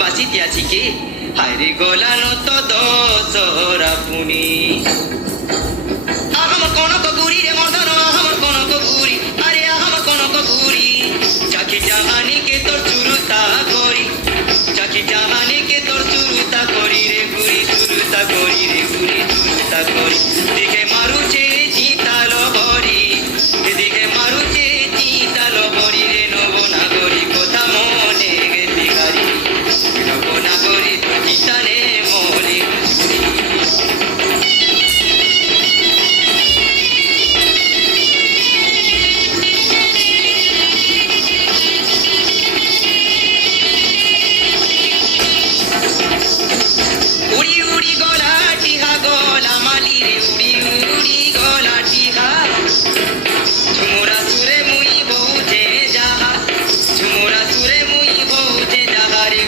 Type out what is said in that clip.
বাঁচিতে আছি কে হায়রে গলানো তো দোসরা পুনি আহম কনক গুরি রে মদন আহম কনক গুরি আরে আহম কনক গুরি চাকি জাহানি কে তোর চুরুতা করি চাকি জাহানি কে তোর চুরুতা করি রে গুরি চুরুতা করি রে গুরি চুরুতা করি দিকে মারুছে চিতালো বরি এদিকে মারুছে চিতালো বরি রে নবনাগরি কথা মনে গেছি গাড়ি নবনাগরি চিতালে মনে উড়ি উড়ি গলা টিহা গলা মালি রে উড়ি উড়ি গলা টিহা ঝুমুরা সুরে মুই বউছে যাহা ঝুমুরা সুরে মুই বউছে যাহা রে